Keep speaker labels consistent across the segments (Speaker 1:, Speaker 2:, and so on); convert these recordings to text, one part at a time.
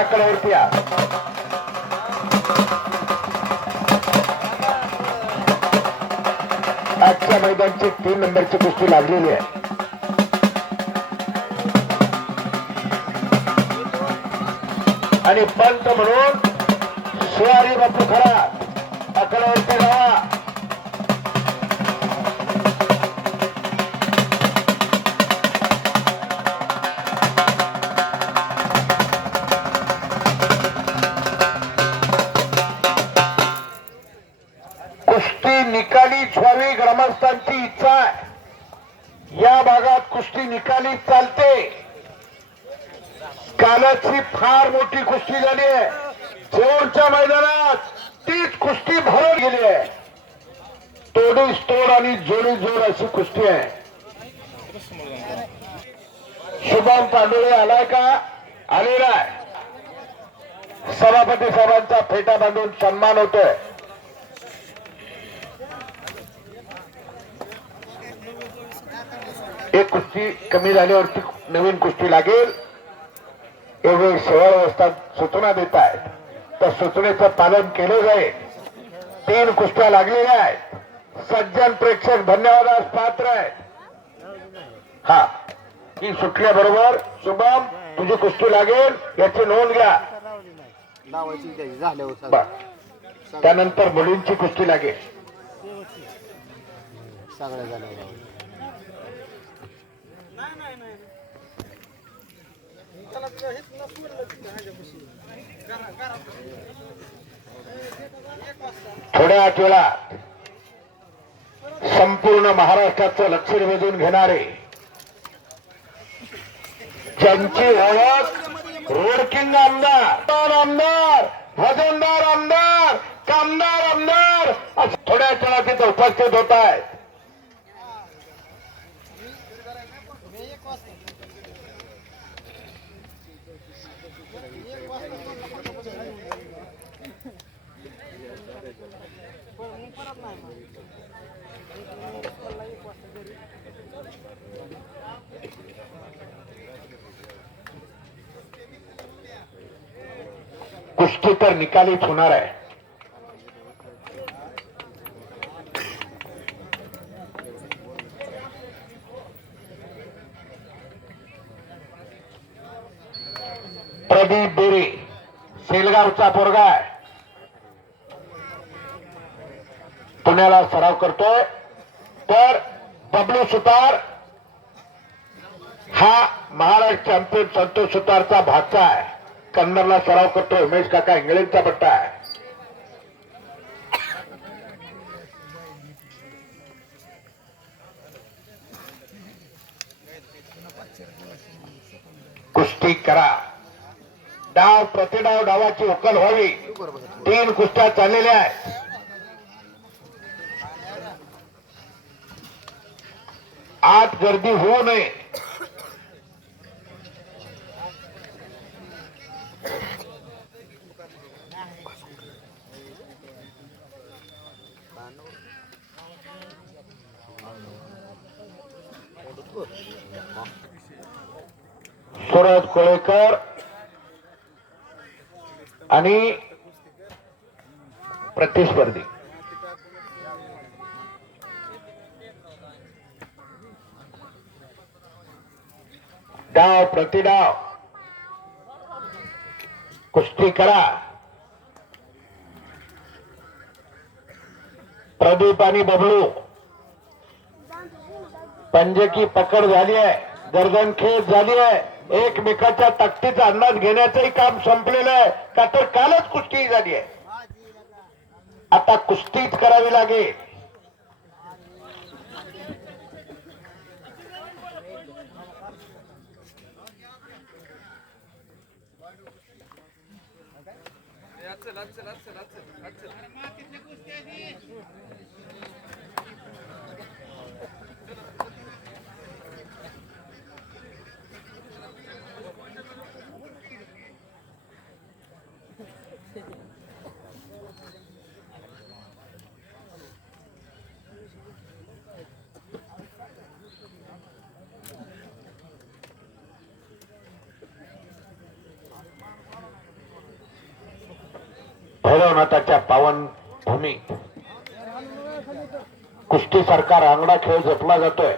Speaker 1: आकड्यावरती या. आजच्या मैदानची तीन नंबरची कुस्ती लागलेली आहे. आणि पंत म्हणून शिवारी बापू खरा आकड्यावरती राहा निकाली निकालीच ग्रामस्थांची इच्छा आहे. या भागात कुस्ती निकाली चालते. कालची फार मोठी कुस्ती झाली आहे. शेवटच्या मैदानात तीच कुस्ती भरून गेली आहे. तोडीस तोड आणि जोडी जोड अशी कुस्ती आहे. शुभम पांडुळे आलाय का? आलेला आहे. सभापती साहेबांचा फेटा बांधून सन्मान होतोय. एक कुस्ती कमी झाल्यावरती नवीन कुस्ती लागेल. एवढे सेवा व्यवस्था सूचना देत आहेत त्या सूचनेचं पालन केलं जाईल. तीन कुस्त्या लागलेल्या आहेत. सज्जन प्रेक्षक धन्यवादास पात्र आहेत. हा ती सुटल्याबरोबर शुभम तुझी कुस्ती लागेल याची नोंद घ्या. त्यानंतर मुलींची कुस्ती लागेल.
Speaker 2: सगळ्या
Speaker 1: वेळा संपूर्ण महाराष्ट्राचं लक्ष वेधून घेणारे ज्यांची ओळख रोडकिंग आमदार आमदार वजनदार आमदार कामदार आमदार! थोड्या क्षणात तिथं उपस्थित होत आहेत. कुस्ती तर निकालीच होणार आहे. प्रदीप बेरे सेलगावचा पोरगा पुण्याला सराव करतोय. तर बबलू सुतार हा महाराष्ट्र चॅम्पियन संतोष सुतारचा भाचा आहे. कन्नरला सराव करतोय. उमेश काका इंग्लंडचा पट्टा आहे. कुस्ती करा. डाव प्रतिडाव डावाची उकल व्हावी. तीन कुस्त्या चाललेल्या आहेत. आत गर्दी होऊ नये. सुरज कोळेकर. आणि प्रतिस्पर्धी. डाव प्रतिडाव. कुस्ती करा. प्रदीप आणि बबलू. पंजकी पकड झाली आहे. गर्दन खेच झाली आहे. एकमेकाच्या ताकदीचा अंदाज घेण्याचंही काम संपलेलं आहे. का तर कालच कुस्ती झाली आहे. आता कुस्तीच करावी लागेल. भैरवनाथाच्या पावन भूमीत कुस्तीसारखा रांगडा खेळ जपला जातोय.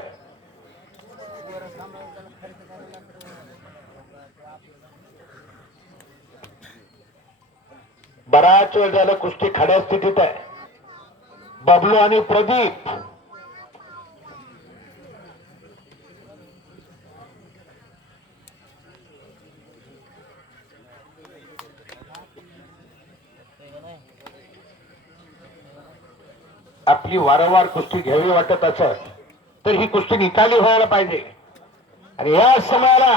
Speaker 1: बराच वेळ झालं कुस्ती खड्या स्थितीत आहे. बबलू आणि प्रदीप आपली वारंवार कुस्ती घ्यावी वाटत असत तर ही कुस्ती निकाली व्हायला पाहिजे. आणि या समयाला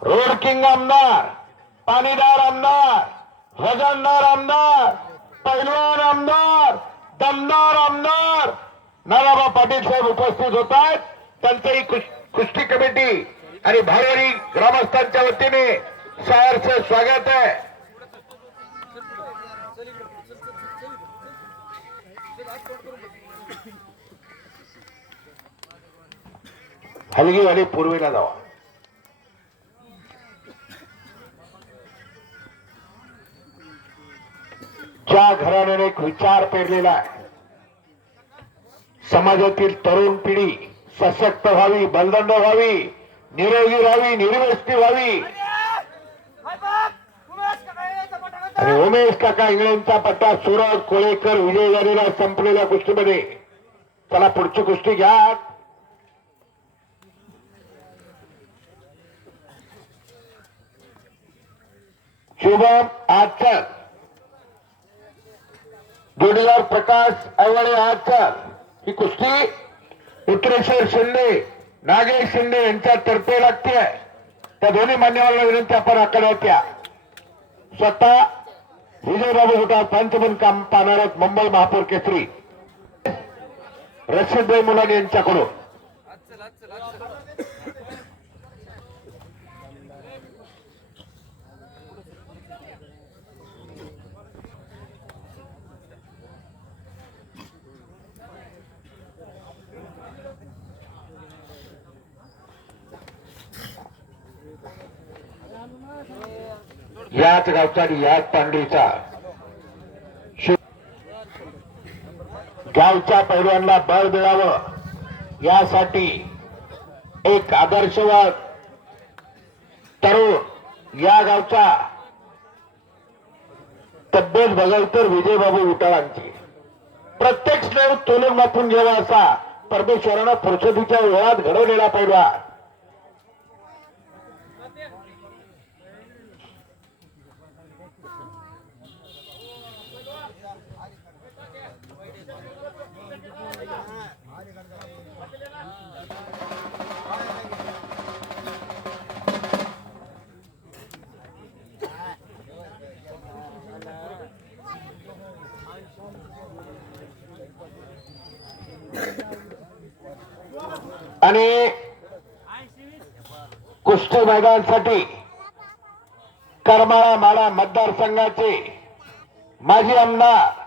Speaker 1: रोड किंग आमदार पाणीदार आमदार वजनदार आमदार पैलवान आमदार दमदार आमदार नानाबा पाटील साहेब उपस्थित होत आहेत त्यांचंही ही कुस्ती कमिटी आणि भारेरी ग्रामस्थांच्या वतीने सायरचं स्वागत आहे. हलगीवाली पूर्वेला जावा. ज्या घराण्याने एक विचार पेरलेला आहे समाजातील तरुण पिढी सशक्त व्हावी बलदंड व्हावी निरोगी व्हावी निर्वस्ती व्हावी. आणि उमेश काका इंग्लंडचा पट्टा सुरज कोळेकर विजय झालेला संपलेल्या कुस्तीमध्ये. त्याला पुढची कुस्ती घ्या. शुभम आजचल जोडीदार प्रकाश ऐवळे आजचल ही कुस्ती उत्तरेश्वर शिंदे नागेश शिंदे यांच्या तर्फे लागते त्या दोन्ही मान्यवरांना विनंती आपण आकडे स्वतः विजयबाबू होता पंचमन काम पाहणार मुंबई महापौर केसरी. रशीदभाई मुलानी यांच्याकडून. याच गावचा आणि याच पांढरीचा गावच्या पैलवानला बळ मिळावं यासाठी एक आदर्शवाद. तरुण या गावचा. तब्येत बघावतर विजयबाबू उटाळांची प्रत्येक स्नेह तोलून मापून घ्यावा असा परमेश्वरानं फुरसदीच्या वेळात घडवलेला पैलवान. आणि कुस्ती मैदानासाठी करमाळा माळा मतदारसंघाचे माजी आमदार